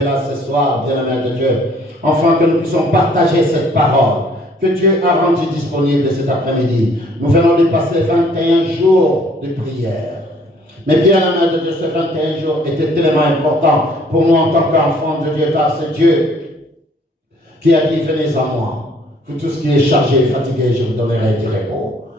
Là ce soir, bien-aimé de Dieu, afin que nous puissions partager cette parole que Dieu a rendue disponible cet après-midi. Nous venons de passer 21 jours de prière. Mais bien-aimé de Dieu, ces 21 jours étaient tellement importants pour nous en tant qu'enfants de Dieu, car c'est Dieu qui a dit, venez à moi. Pour tout ce qui est chargé et fatigué, je vous donnerai du repos.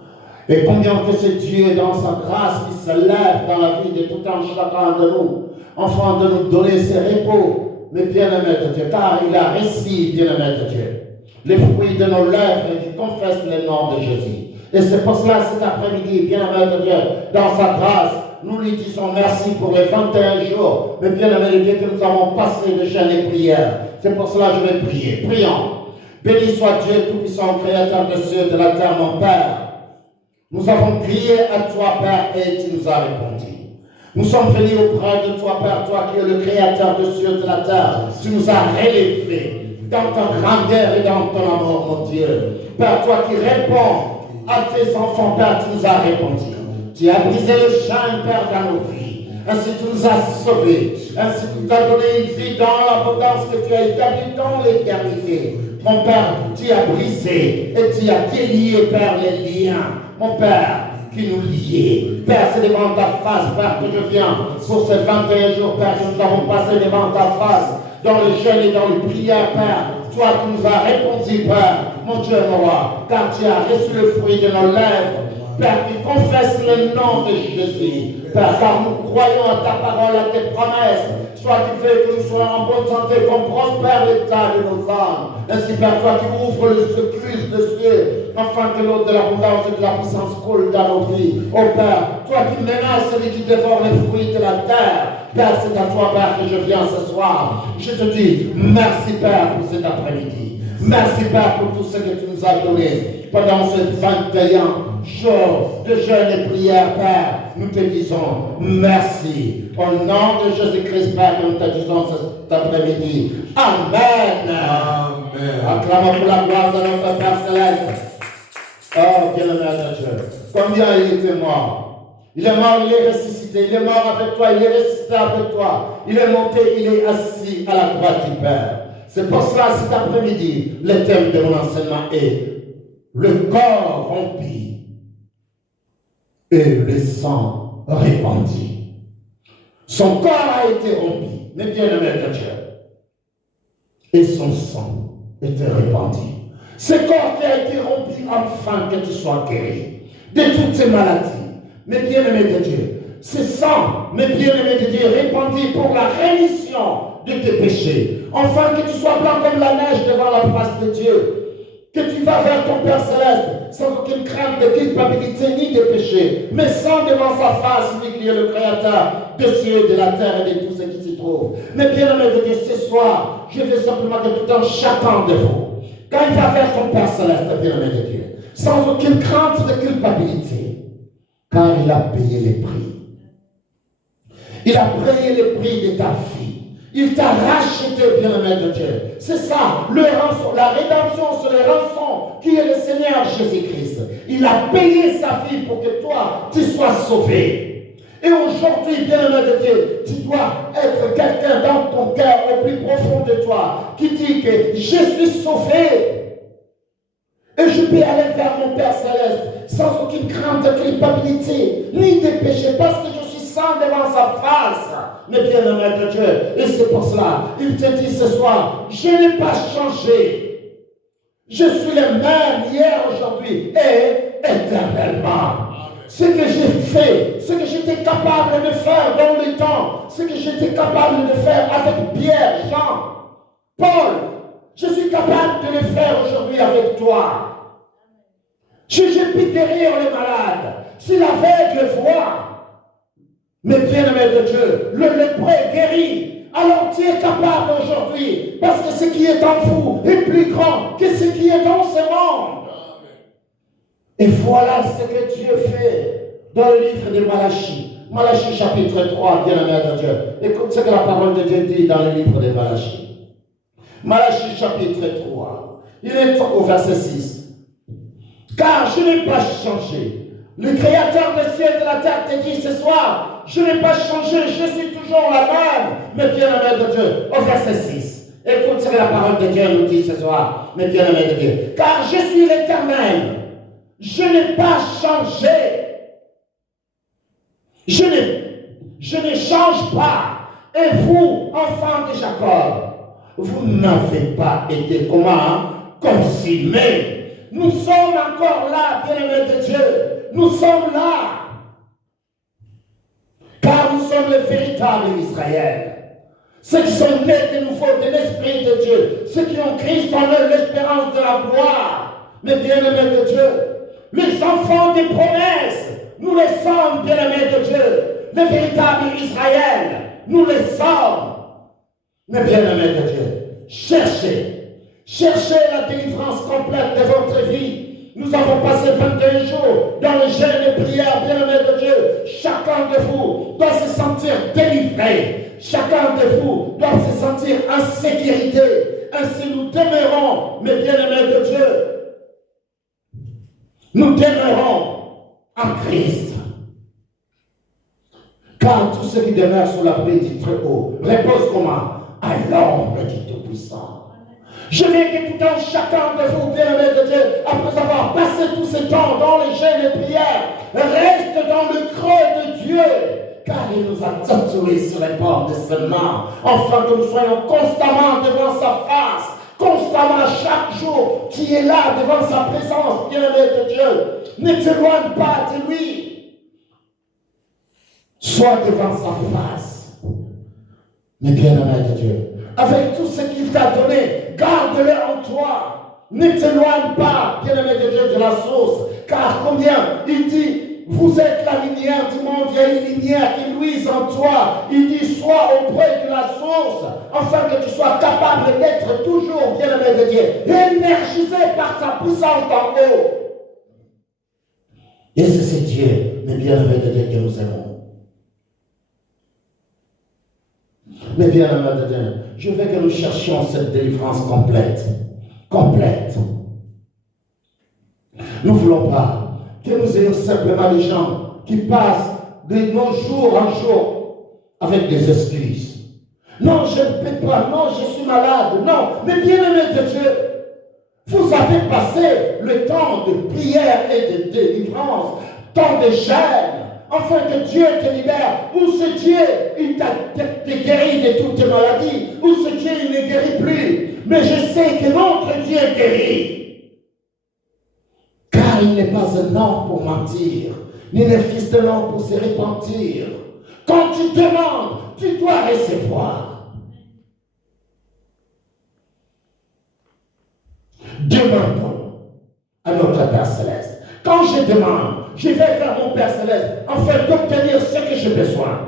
Et combien que c'est Dieu dans sa grâce qui se lève dans la vie de tout un chacun de nous, afin de nous donner ces repos. Mais bien-aimé de Dieu, car il a reçu, bien-aimé de Dieu, les fruits de nos lèvres qui confessent le nom de Jésus. Et c'est pour cela, cet après-midi, bien-aimé de Dieu, dans sa grâce, nous lui disons merci pour les 21 jours, mais bien-aimé de Dieu, que nous avons passé de jeûne et prière. C'est pour cela que je vais prier. Prions. Béni soit Dieu, tout-puissant, créateur des cieux et de la terre, mon Père. Nous avons crié à toi, Père, et tu nous as répondu. Nous sommes venus auprès de toi, Père, toi qui es le créateur des cieux et de la terre. Tu nous as relevés dans ta grandeur et dans ton amour, mon Dieu. Père, toi qui réponds à tes enfants, Père, tu nous as répondu. Tu as brisé le chaîne, Père, dans nos vies. Ainsi, tu nous as sauvés. Ainsi, tu nous as donné une vie dans l'abondance que tu as établie dans l'éternité. Mon Père, tu as brisé et tu as délié, Père, les liens. Mon Père, qui nous liait. Père, c'est devant ta face, Père, que je viens pour ces 21 jours, Père, que nous avons passé devant ta face, dans le jeûne et dans les prières, Père. Toi qui nous as répondu, Père, mon Dieu, mon roi, car tu as reçu le fruit de nos lèvres. Père, qui confesse le nom de Jésus. Père, car nous croyons à ta parole, à tes promesses. Toi qui fais que nous soyons en bonne santé, qu'on prospère l'état de nos âmes. Ainsi, Père, toi qui ouvres le secret des cieux, afin que l'eau de l'abondance et de la puissance coule dans nos vies. Oh Père, toi qui menaces celui qui dévore les fruits de la terre. Père, c'est à toi, Père, que je viens ce soir. Je te dis, merci, Père, pour cet après-midi. Merci, Père, pour tout ce que tu nous as donné pendant ces 21 jours de jeûne et prière, Père. Nous te disons merci. Au nom de Jésus-Christ, Père, nous te disons cet après-midi. Amen. Amen. Acclamons pour la gloire de notre Père Céleste. Oh, bien-aimé de Dieu. Combien il était mort. Il est mort, il est ressuscité. Il est mort avec toi, il est ressuscité avec toi. Il est monté, il est assis à la droite du Père. C'est pour cela, cet après-midi, le thème de mon enseignement est le corps rompu et le sang répandu. Son corps a été rompu, mais bien-aimé de Dieu, et son sang était répandu. Ce corps qui a été rompu, afin que tu sois guéri de toutes ces maladies. Mais bien-aimé de Dieu, ce sang, mais bien-aimé de Dieu, répandu pour la rémission de tes péchés, afin que tu sois blanc comme la neige devant la face de Dieu. Que tu vas vers ton Père Céleste sans aucune crainte de culpabilité ni de péché, mais sans devant sa face, lui qui est le créateur des cieux, de la terre et de tout ce qui s'y trouve. Mais bien-aimé de Dieu, ce soir, je veux simplement que tout un chacun de vous, quand il va vers son Père Céleste, bien-aimé de Dieu, sans aucune crainte de culpabilité, car il a payé les prix. Il a payé le prix de ta vie. Il t'a racheté, bien-aimé de Dieu. C'est ça, le rançon, la rédemption, c'est le rançon qui est le Seigneur Jésus-Christ. Il a payé sa vie pour que toi, tu sois sauvé. Et aujourd'hui, bien-aimé de Dieu, tu dois être quelqu'un dans ton cœur, au plus profond de toi, qui dit que je suis sauvé. Et je peux aller vers mon Père Céleste sans aucune crainte de culpabilité, ni de péché, parce que je suis sans devant sa face. Mais bien-aimé de Dieu, et c'est pour cela, il te dit ce soir, je n'ai pas changé. Je suis le même hier, aujourd'hui et éternellement. Ce que j'ai fait, ce que j'étais capable de faire dans le temps, ce que j'étais capable de faire avec Pierre, Jean, Paul, je suis capable de le faire aujourd'hui avec toi. Je peux guérir les malades. Si l'aveugle voit, mais bien-aimé de Dieu, le lépreux est guéri. Alors tu es capable aujourd'hui, parce que ce qui est en vous est plus grand que ce qui est dans ce monde. Et voilà ce que Dieu fait dans le livre de Malachie. Malachie chapitre 3, bien-aimé de Dieu. Écoute ce que la parole de Dieu dit dans le livre de Malachie. Malachie chapitre 3. Il est au verset 6. Car je n'ai pas changé. Le créateur des cieux et de la terre te dit ce soir, je n'ai pas changé, je suis toujours la même. Mais bien-aimé de Dieu, au verset 6, écoute ce que la parole de Dieu nous dit ce soir, mes bien-aimés de Dieu. Car je suis l'Éternel, je n'ai pas changé. Je ne change pas. Et vous, enfants de Jacob, vous n'avez pas été comment? Consumés. Nous sommes encore là, bien-aimés de Dieu. Nous sommes là. Car nous sommes les véritables Israël. Ceux qui sont nés de nouveau de l'Esprit de Dieu. Ceux qui ont Christ en eux, l'espérance de la gloire. Mais bien-aimés de Dieu, les enfants des promesses, nous les sommes, bien-aimés de Dieu. Les véritables Israël, nous les sommes. Mais bien-aimés de Dieu, cherchez la délivrance complète de votre vie. Nous avons passé 21 jours dans le jeûne et prière, bien-aimés de Dieu. Chacun de vous doit se sentir délivré. Chacun de vous doit se sentir en sécurité. Ainsi nous demeurons, mes bien-aimés de Dieu. Nous demeurons en Christ. Car tous ceux qui demeurent sous l'abri du Très-Haut reposent comment? À l'ombre du Tout-Puissant. Je veux que tout un chacun de vous, bien-aimés de Dieu, après avoir passé tout ce temps dans les jeûnes et prières, reste dans le creux de Dieu, car il nous a tatoués sur les bords de ses mains, afin que nous soyons constamment devant sa face, constamment chaque jour. Tu es là devant sa présence, bien-aimé de Dieu. Ne t'éloigne pas de lui. Sois devant sa face. Mais bien-aimé de Dieu, avec tout ce qu'il t'a donné, garde-le en toi. Ne t'éloigne pas, bien-aimé de Dieu, de la source. Car combien il dit, vous êtes la lumière du monde, il y a une lumière qui luise en toi. Il dit, sois auprès de la source, afin que tu sois capable d'être toujours, bien-aimé de Dieu, énergisé par sa puissance d'en haut. Et c'est ce Dieu, mes bien-aimés de Dieu, que nous aimons. Mais bien-aimés de Dieu, je veux que nous cherchions cette délivrance complète. Complète. Nous ne voulons pas que nous ayons simplement des gens qui passent de nos jours en jour avec des excuses. Non, je ne peux pas. Non, je suis malade. Non, mais bien-aimés de Dieu, vous avez passé le temps de prière et de délivrance, temps de jeûne, afin que Dieu te libère. Ou ce Dieu, il t'a guéri de toutes tes maladies. Ou ce Dieu, il ne guérit plus. Mais je sais que notre Dieu guérit. Car il n'est pas un homme pour mentir, ni le fils de l'homme pour se repentir. Quand tu demandes, tu dois recevoir. Demandons à notre Père Céleste. Quand je demande, je vais vers mon Père Céleste afin d'obtenir ce que j'ai besoin.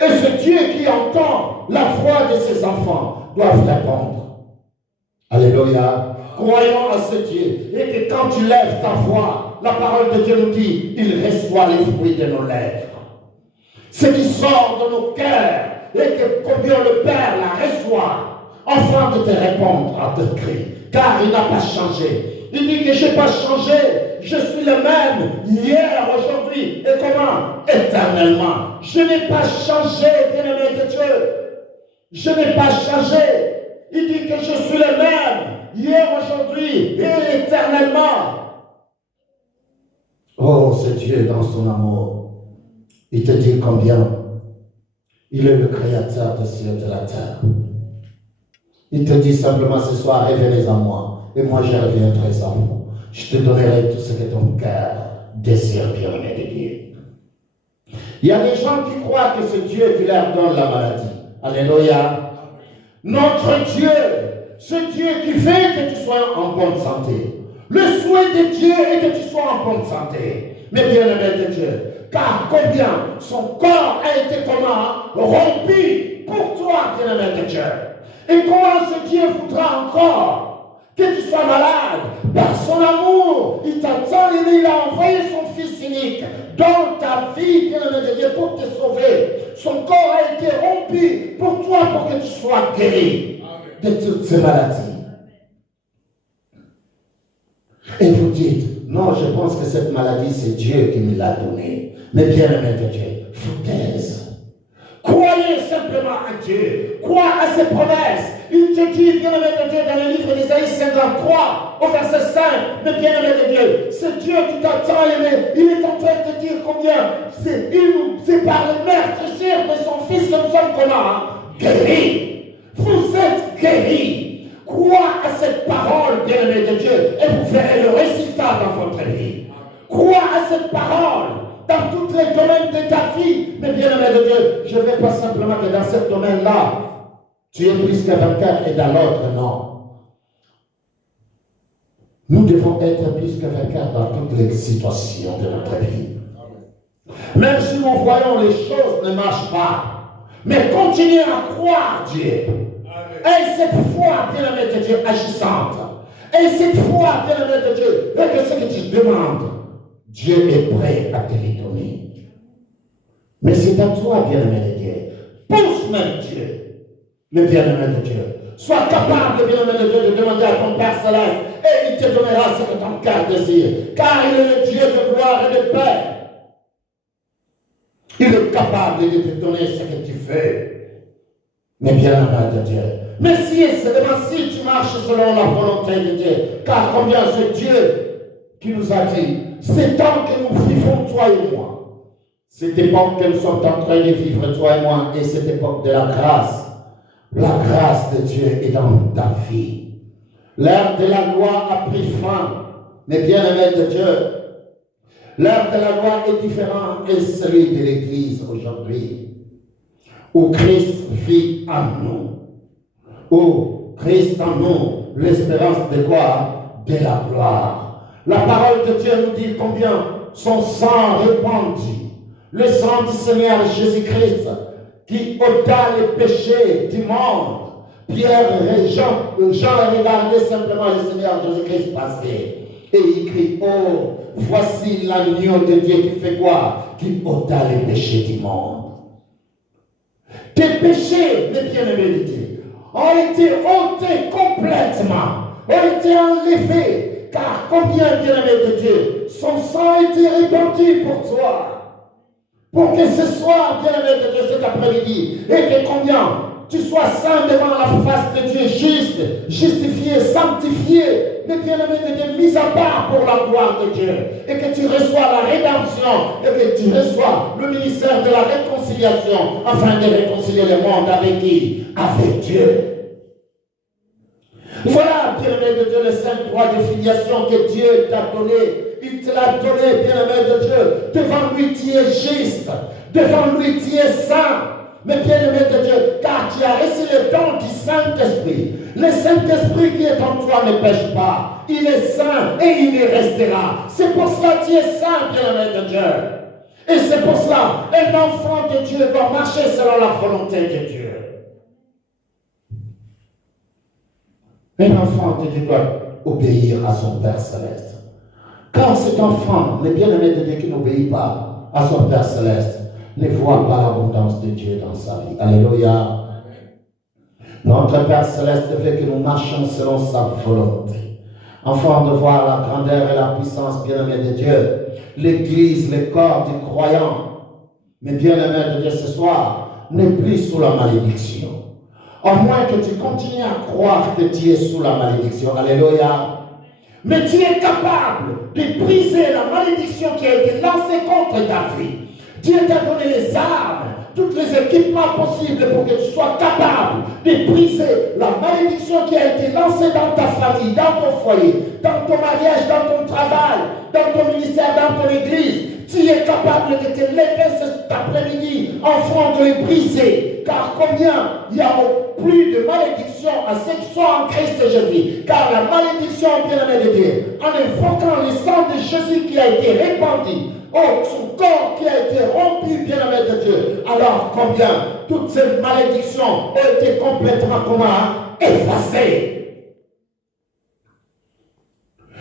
Et ce Dieu qui entend la voix de ses enfants doit répondre. Alléluia. Croyons à ce Dieu. Et que quand tu lèves ta voix, la parole de Dieu nous dit, il reçoit les fruits de nos lèvres. Ce qui sort de nos cœurs, et que combien le Père la reçoit, afin de te répondre à tes cris. Car il n'a pas changé. Il dit que je n'ai pas changé. Je suis le même hier, aujourd'hui, et comment? Éternellement. Je n'ai pas changé, bien-aimé de Dieu. Je n'ai pas changé. Il dit que je suis le même hier, aujourd'hui, et éternellement. Oh, c'est Dieu dans son amour. Il te dit combien il est le créateur des cieux et de la terre. Il te dit simplement ce soir, revenez à moi, et moi je reviendrai à vous. Je te donnerai tout ce que ton cœur désire, bien-aimé de Dieu. Il y a des gens qui croient que c'est Dieu qui leur donne la maladie. Alléluia. Notre Dieu, ce Dieu qui fait que tu sois en bonne santé. Le souhait de Dieu est que tu sois en bonne santé. Mais bien-aimé de Dieu, car combien son corps a été comment? Rompu pour toi, bien-aimé de Dieu. Et comment ce Dieu voudra encore que tu sois malade? Par son amour, il t'attend et il a envoyé son Fils unique dans ta vie, bien-aimé de Dieu, pour te sauver. Son corps a été rompu pour toi, pour que tu sois guéri de toutes ces maladies. Et vous dites, non, je pense que cette maladie, c'est Dieu qui me l'a donnée. Mais bien-aimé de Dieu, foutaise. Croyez simplement à Dieu. Crois à ses promesses. Il te dit, bien-aimé de Dieu, dans le livre d'Ésaïe 53, au verset 5, mais bien-aimé de Dieu, c'est Dieu qui t'a tant aimé. Il est en train de te dire combien c'est par le meurtrissure de son fils que nous sommes comment guéris. Vous êtes guéris. Crois à cette parole, bien-aimé de Dieu, et vous verrez le résultat dans votre vie. Crois à cette parole dans tous les domaines de ta vie. Mais bien-aimé de Dieu, je ne vais pas simplement que dans ce domaine-là, tu es plus que vainqueur et dans l'autre, non. Nous devons être plus que vainqueurs dans toutes les situations de notre vie. Même si nous voyons les choses ne marchent pas, mais continuez à croire Dieu. Et cette foi, bien-aimé de Dieu, agissante. Et cette foi, bien-aimé de Dieu, et que ce que tu demandes, Dieu est prêt à te les donner. Mais c'est à toi, bien-aimé de Dieu. Pousse même Dieu. Mais bien-aimé de Dieu, sois capable, bien-aimé de Dieu, de demander à ton Père Céleste et il te donnera ce que ton cœur désire. Car il est le Dieu de gloire et de paix. Il est capable de te donner ce que tu veux. Mais bien-aimé de Dieu, mais si tu marches selon la volonté de Dieu, car combien c'est Dieu qui nous a dit, c'est tant que nous vivons, toi et moi. Cette époque que nous sommes en train de vivre, toi et moi, et cette époque de la grâce. La grâce de Dieu est dans ta vie. L'ère de la loi a pris fin. Mais bien-aimé de Dieu, l'ère de la loi est différente et celui de l'Église aujourd'hui. Où Christ vit en nous. Où Christ en nous, l'espérance de quoi? De la gloire. La parole de Dieu nous dit combien son sang répandu, le sang du Seigneur Jésus-Christ, qui ôta les péchés du monde. Pierre et Jean regardaient simplement le Seigneur Jésus-Christ passer. Et il crie, oh, voici l'agneau de Dieu qui fait quoi? Qui ôta les péchés du monde. Tes péchés, mes bien-aimés de Dieu, ont été ôtés complètement, ont été enlevés. Car combien, bien-aimés de Dieu, son sang a été répandu pour toi. Pour que ce soir, bien-aimé de Dieu, cet après-midi, et que combien tu sois saint devant la face de Dieu, juste, justifié, sanctifié, mais bien-aimé de Dieu, mis à part pour la gloire de Dieu, et que tu reçois la rédemption, et que tu reçois le ministère de la réconciliation, afin de réconcilier le monde avec qui? Avec Dieu. Voilà, bien-aimé de Dieu, le saint droit de filiation que Dieu t'a donné. Il te l'a donné, bien-aimé de Dieu. Devant lui, tu es juste. Devant lui, tu es saint. Mais bien-aimé de Dieu, car tu as reçu le don du Saint-Esprit. Le Saint-Esprit qui est en toi ne pêche pas. Il est saint et il y restera. C'est pour cela que tu es saint, bien-aimé de Dieu. Et c'est pour cela, un enfant de Dieu doit marcher selon la volonté de Dieu. Un enfant de Dieu doit obéir à son Père Céleste. Car cet enfant, le bien-aimé de Dieu qui n'obéit pas à son Père Céleste, ne voit pas l'abondance de Dieu dans sa vie. Alléluia. Notre Père Céleste veut que nous marchions selon sa volonté. Afin de voir la grandeur et la puissance, bien-aimé de Dieu, l'Église, le corps du croyant, mais bien-aimé de Dieu ce soir, n'est plus sous la malédiction. À moins que tu continues à croire que tu es sous la malédiction. Alléluia. Mais tu es capable de briser la malédiction qui a été lancée contre ta vie. Dieu t'a donné les armes, tous les équipements possibles pour que tu sois capable de briser la malédiction qui a été lancée dans ta famille, dans ton foyer, dans ton mariage, dans ton travail, dans ton ministère, dans ton église. Tu es capable de te lever cet après-midi afin de les briser. Car combien il y a plus de malédiction à ceux qui sont en Christ Jésus. Car la malédiction, bien-aimé de Dieu, en invoquant le sang de Jésus qui a été répandu, son corps qui a été rompu, bien-aimé de Dieu, alors combien toutes ces malédictions ont été complètement effacées.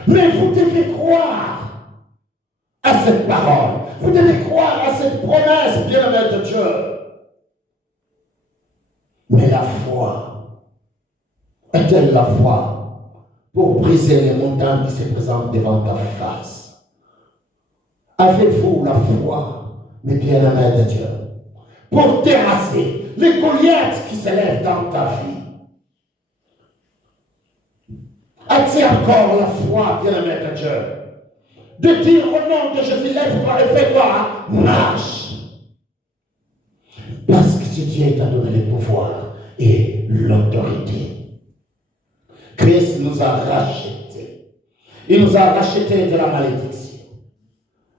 Mais vous devez croire à cette parole. Vous devez croire à cette promesse, bien-aimé de Dieu. Mais la foi, est-elle la foi pour briser les montagnes qui se présentent devant ta face? Avez-vous la foi, mes bien-aimés de Dieu? pour terrasser les Goliaths qui s'élèvent dans ta vie. As-tu encore la foi, bien-aimé de Dieu, de dire au nom de Jésus, lève-toi et fais-toi, marche. Parce que Dieu t'a donné le pouvoir et l'autorité. Christ nous a rachetés. Il nous a rachetés de la malédiction.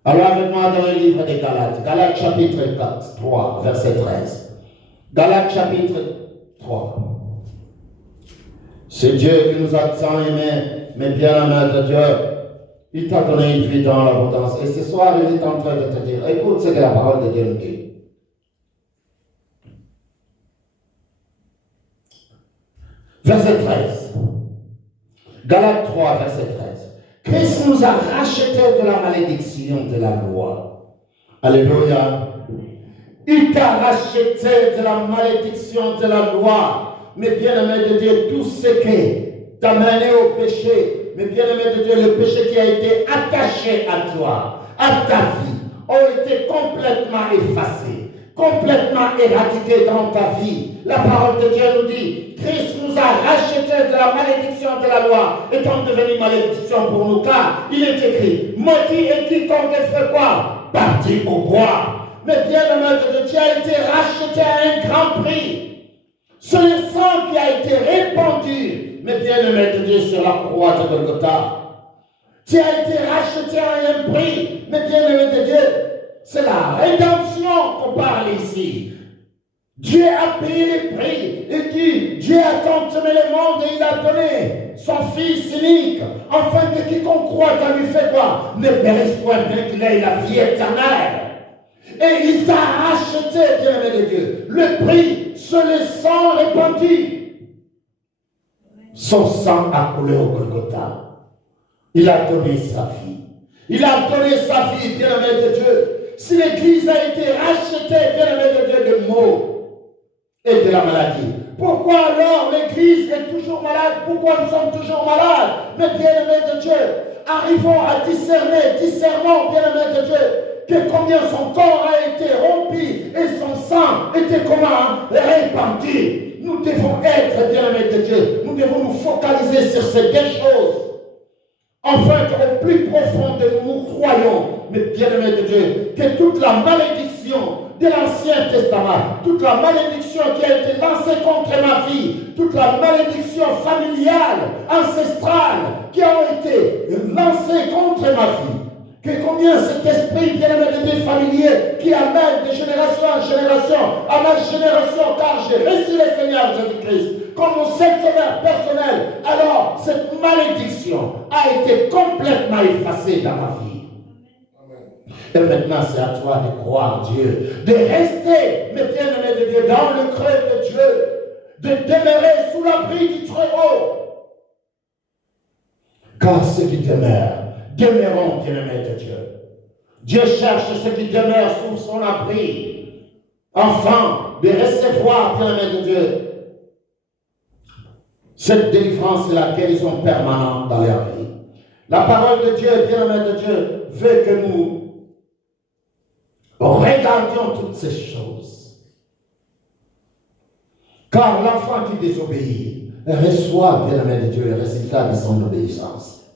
Alors avec moi dans le livre des Galates, Galates chapitre 4, 3, verset 13. Galates chapitre 3. C'est Dieu qui nous a tant aimés, mais bien aimé de Dieu. Il t'a donné une vie dans l'abondance. Et ce soir, il est en train de te dire, écoute ce que la parole de Dieu nous dit. Verset 13. Galates 3, verset 13. Christ nous a rachetés de la malédiction de la loi. Alléluia. Il t'a racheté de la malédiction de la loi. Mais bien-aimé de Dieu, tout ce qui t'a mené au péché, mais bien-aimé de Dieu, le péché qui a été attaché à toi, à ta vie, ont été complètement effacés, complètement éradiqués dans ta vie. La parole de Dieu nous dit, Christ nous a rachetés de la malédiction de la loi, étant devenu malédiction pour nous, car il est écrit, maudit est quiconque fait quoi? Parti au bois. Mais bien-aimé de Dieu, tu as été racheté à un grand prix. C'est le sang qui a été répandu, mais bien-aimé de Dieu, sur la croix de Golgotha. Tu as été racheté à un prix, mais bien-aimé de Dieu, c'est la rédemption qu'on parle ici. Dieu a payé les prix. Et dit, Dieu a tant aimé le monde et il a donné son Fils unique, afin que quiconque croit à lui fait quoi? Ne périsse point, bien qu'il ait la vie éternelle. Et il t'a racheté, bien-aimé de Dieu. Le prix, c'est le sang répandu. Son sang a coulé au Golgotha. Il a donné sa vie. Il a donné sa vie, bien-aimé de Dieu. Si l'Église a été rachetée, bien-aimé de Dieu, de maux et de la maladie. Pourquoi alors l'Église est toujours malade? Pourquoi nous sommes toujours malades? Mais bien-aimé de Dieu, arrivons à discernons, bien-aimé de Dieu, que combien son corps a été rompu et son sang était comment répandu. Nous devons être, bien-aimés de Dieu, nous devons nous focaliser sur ces deux choses. Enfin, qu'au plus profond de nous croyons, mais bien-aimés de Dieu, que toute la malédiction de l'Ancien Testament, toute la malédiction qui a été lancée contre ma vie, toute la malédiction familiale, ancestrale, qui a été lancée contre ma vie, que combien cet esprit bien-aimé de Dieu familier qui amène de génération en génération à ma génération, car j'ai reçu le Seigneur Jésus-Christ comme mon sauveur personnel, alors cette malédiction a été complètement effacée dans ma vie. Et maintenant, c'est à toi de croire Dieu, de rester, mais bien-aimé de Dieu, dans le creux de Dieu, de demeurer sous l'abri du Très-Haut. Car ceux qui demeureront, bien-aimé de Dieu. Dieu cherche ceux qui demeurent sous son abri, afin de recevoir, bien-aimé de Dieu, cette délivrance et la guérison permanente dans leur vie. La parole de Dieu, bien-aimé de Dieu, veut que nous regardions toutes ces choses. Car l'enfant qui désobéit reçoit, bien-aimé de Dieu, le résultat de son obéissance.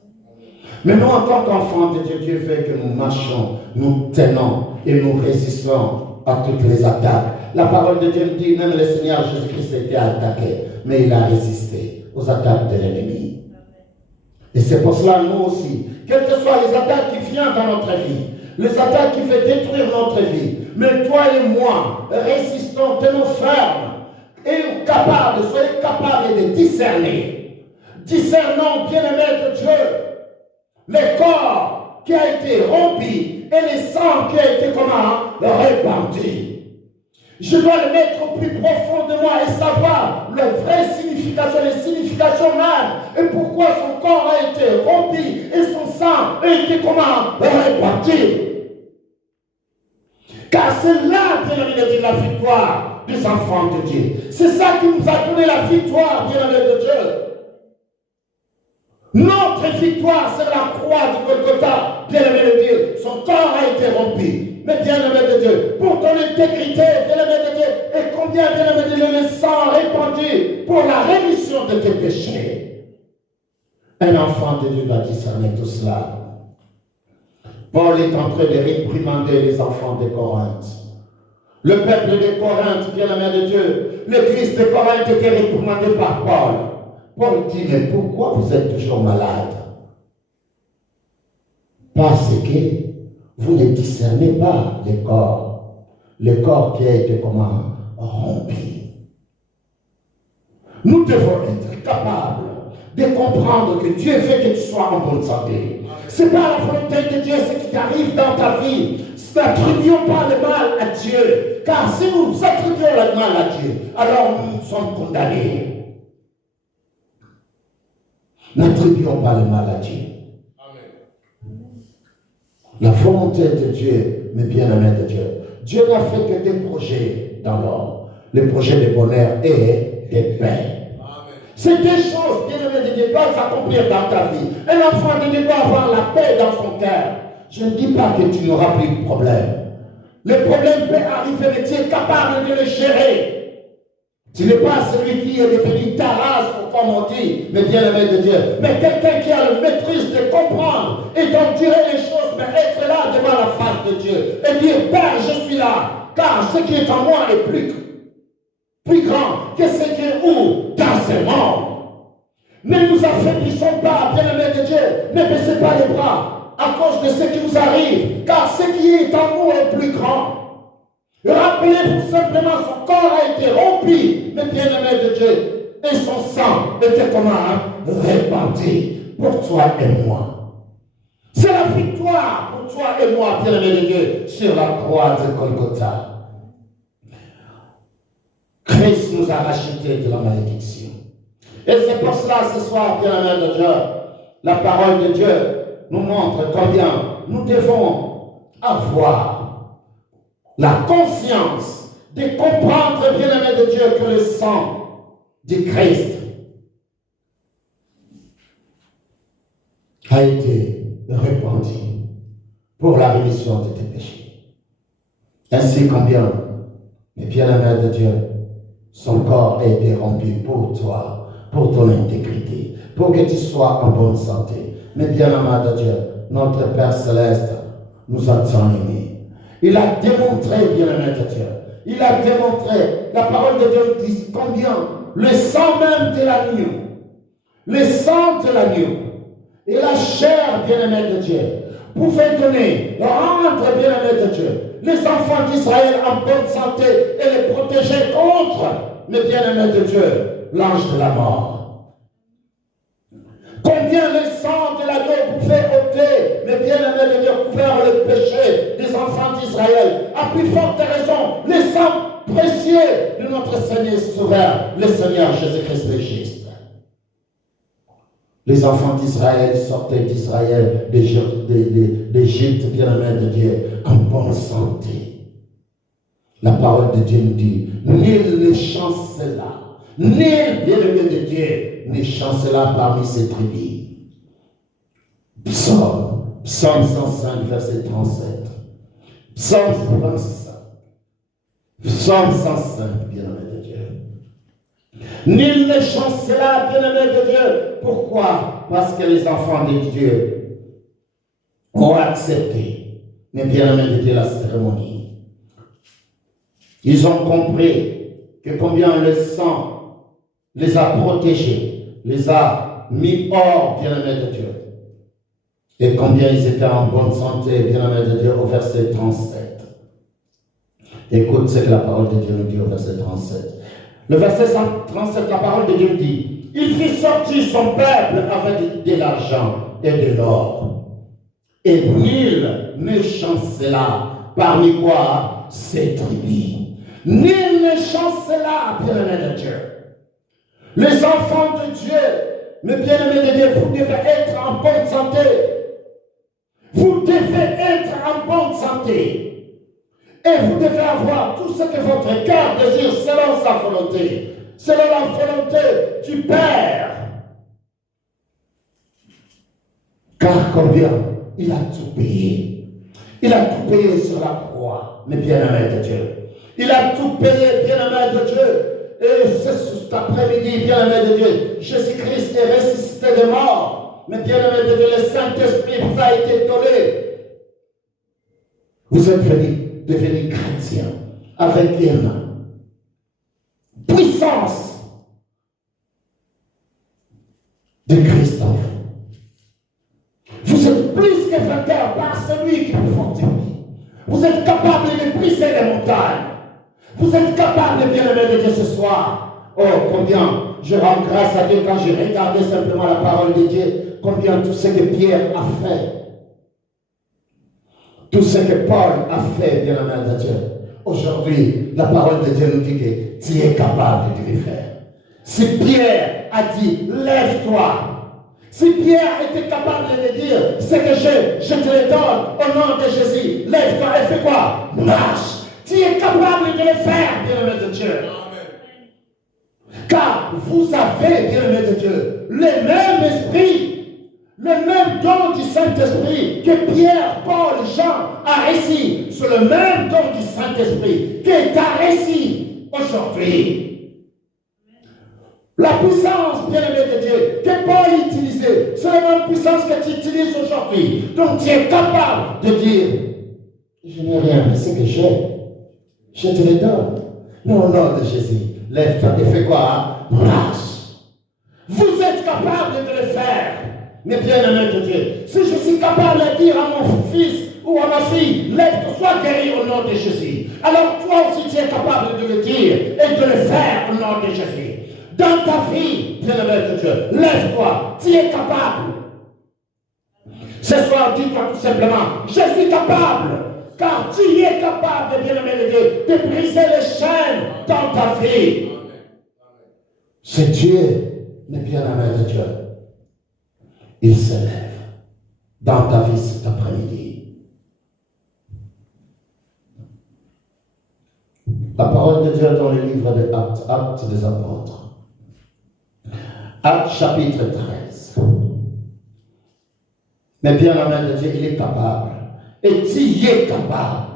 Mais nous, en tant qu'enfants de Dieu, Dieu veut que nous marchions, nous tenons et nous résistons à toutes les attaques. La parole de Dieu dit, même le Seigneur Jésus-Christ a été attaqué, mais il a résisté aux attaques de l'ennemi. Et c'est pour cela, nous aussi, quelles que soient les attaques qui viennent dans notre vie, les attaques qui veulent détruire notre vie, mais toi et moi, résistons, tenons fermes, et capables, soyez capables de discerner. Discernons, bien-aimés de Dieu, le corps qui a été rompu et le sang qui a été comment répandu. Je dois le mettre au plus profond de moi et savoir la vraie signification, les significations même, et pourquoi son corps a été rompu et son sang a été comment répandu. Car c'est là, bien-aimé de Dieu, la victoire des enfants de Dieu. C'est ça qui nous a donné la victoire, bien-aimé de Dieu. Notre victoire, c'est la croix du Golgotha, bien-aimé de Dieu. Son corps a été rompu. mais bien-aimé de Dieu, pour ton intégrité, bien-aimé de Dieu, et combien, bien-aimé de Dieu, le sang répandu pour la rémission de tes péchés. Un enfant de Dieu doit discerner tout cela. Paul est en train de réprimander les enfants de Corinthe. Le peuple de Corinthe, bien-aimé de Dieu, le Christ de Corinthe était réprimandé par Paul. Paul dit, mais pourquoi vous êtes toujours malade? Parce que vous ne discernez pas le corps qui a été comment rempli. Nous devons être capables de comprendre que Dieu fait que tu sois en bonne santé. Ce n'est pas la volonté de Dieu ce qui t'arrive dans ta vie. N'attribuons pas le mal à Dieu. Car si nous attribuons le mal à Dieu, alors nous sommes condamnés. N'attribuons pas le mal à Dieu. La volonté de Dieu, mes bien-aimés de Dieu. Dieu n'a fait que des projets dans l'homme. Le projet de bonheur et de paix. C'est des choses, bien-aimés de Dieu, doivent s'accomplir dans ta vie. Un enfant de Dieu doit avoir la paix dans son cœur. Je ne dis pas que tu n'auras plus de problème. Le problème peut arriver, mais tu es capable de le gérer. Tu n'es pas celui qui est devenu taras, comme on dit, mais bien-aimé de Dieu. Mais quelqu'un qui a la maîtrise de comprendre et d'endurer les choses, mais être là devant la face de Dieu et dire, Père, je suis là, car ce qui est en moi est plus grand que ce qui est où dans ce monde. Ne nous affaiblissons pas, bien-aimé de Dieu, ne baissez pas les bras à cause de ce qui nous arrive, car ce qui est en nous est plus grand. Rappelez-vous simplement, son corps a été rompu, mais bien-aimé de Dieu, et son sang était comment répandu pour toi et moi. C'est la victoire pour toi et moi, bien-aimé de Dieu, sur la croix de Golgotha. Christ nous a rachetés de la malédiction. Et c'est pour cela, ce soir, bien-aimé de Dieu, la parole de Dieu nous montre combien nous devons avoir la conscience de comprendre, bien-aimé de Dieu, que le sang du Christ a été répandu pour la rémission de tes péchés. Ainsi combien, mes bien-aimés de Dieu, son corps a été rompu pour toi, pour ton intégrité, pour que tu sois en bonne santé. Mais bien-aimé de Dieu, notre Père Céleste nous a tant aimés. Il a démontré, bien-aimé de Dieu, il a démontré, la parole de Dieu dit combien le sang même de l'agneau, le sang de l'agneau et la chair, bien-aimé de Dieu, pouvaient donner, rendre, bien-aimé de Dieu, les enfants d'Israël en bonne santé et les protéger contre, les bien-aimés de Dieu, l'ange de la mort. Combien le sang de l'agneau pouvait ôter, mais bien-aimés de Dieu, couvert le péché des enfants d'Israël. À plus forte raison, le sang précieux de notre Seigneur Sauveur, le Seigneur Jésus-Christ le juste. Les enfants d'Israël sortaient d'Israël, d'Égypte, bien-aimés de Dieu, en bonne santé. La parole de Dieu nous dit, nul ne chancela, nul, bien-aimé de Dieu, ne chancela parmi ces tribus. Psaume 105, verset 37. Psaume 105. Psaume 105, bien-aimé de Dieu. Nul ne chancela, bien-aimé de Dieu. Pourquoi? Parce que les enfants de Dieu ont accepté, mais bien-aimé de Dieu, la cérémonie. Ils ont compris que combien le sang les a protégés, les a mis hors, bien-aimés de Dieu. Et combien ils étaient en bonne santé, bien-aimés de Dieu, au verset 37. Écoute ce que la parole de Dieu nous dit au verset 37. Le verset 37, la parole de Dieu nous dit, il fit sortir son peuple avec de l'argent et de l'or. Et nul ne chancela parmi quoi? Ses tribus. Nul ne chancela, bien-aimés de Dieu. Les enfants de Dieu, mes bien-aimés de Dieu, vous devez être en bonne santé. Vous devez être en bonne santé. Et vous devez avoir tout ce que votre cœur désire selon sa volonté. Selon la volonté du Père. Car combien il a tout payé. Il a tout payé sur la croix, mes bien-aimés de Dieu. Il a tout payé, bien-aimés de Dieu. Et cet après-midi, bien-aimés de Dieu, Jésus-Christ est ressuscité des morts. Mais bien-aimés de Dieu, le Saint-Esprit vous a été donné. Vous êtes devenus chrétiens avec une puissance de Christ en vous. Vous êtes plus que vainqueurs par celui qui vous fortifie. Vous êtes capables de briser les montagnes. Vous êtes capables, bien-aimés de Dieu, ce soir. Oh, combien je rends grâce à Dieu quand j'ai regardé simplement la parole de Dieu. Combien tout ce que Pierre a fait. Tout ce que Paul a fait, bien-aimés de Dieu. Aujourd'hui, la parole de Dieu nous dit que tu es capable de le faire. Si Pierre a dit, lève-toi. Si Pierre était capable de dire, c'est que je te le donne au nom de Jésus, lève-toi et fais quoi? Marche. Tu es capable de le faire, bien-aimé de Dieu. Amen. Car vous avez, bien-aimé de Dieu, le même esprit, le même don du Saint-Esprit que Pierre, Paul, Jean a reçu. C'est le même don du Saint-Esprit que tu as reçu aujourd'hui. La puissance, bien-aimé de Dieu, que Paul utilisait, c'est la même puissance que tu utilises aujourd'hui. Donc tu es capable de dire, je n'ai rien, mais c'est que j'ai. Je te le donne. Mais au nom de Jésus, lève-toi et fais quoi? Marche. Vous êtes capable de le faire. Mais bien-aimé de Dieu, si je suis capable de dire à mon fils ou à ma fille, lève-toi, sois guéri au nom de Jésus. Alors toi aussi tu es capable de le dire et de le faire au nom de Jésus. Dans ta vie, bien-aimé de Dieu, lève-toi, tu es capable. Ce soir, dis-toi tout simplement, je suis capable. Car tu es capable, bien-aimé de Dieu, de briser les chaînes dans ta vie. C'est Dieu, mais bien-aimé de Dieu. Il se lève dans ta vie cet après-midi. La parole de Dieu dans le livre des Actes, Actes des Apôtres. Actes chapitre 13. Mais bien-aimé de Dieu, il est capable. Et tu y es capable.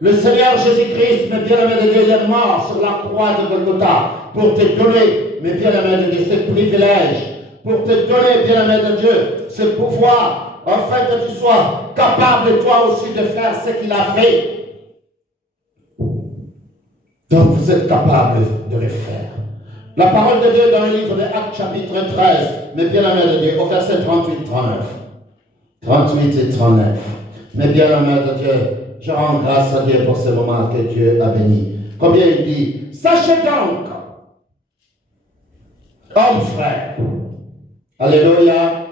Le Seigneur Jésus-Christ, mes bien-aimés de Dieu, il est mort sur la croix de Golgotha pour te donner, mes bien-aimés de Dieu, ce privilège, pour te donner, bien-aimés de Dieu, ce pouvoir, afin que tu sois capable toi aussi de faire ce qu'il a fait. Donc vous êtes capable de le faire. La parole de Dieu dans le livre de Actes chapitre 13, mes bien-aimés de Dieu, au verset 38-39. 38 et 39. Mais bien-aimés de Dieu, je rends grâce à Dieu pour ce moment que Dieu a béni. Combien il dit, sachez donc, hommes frères, alléluia,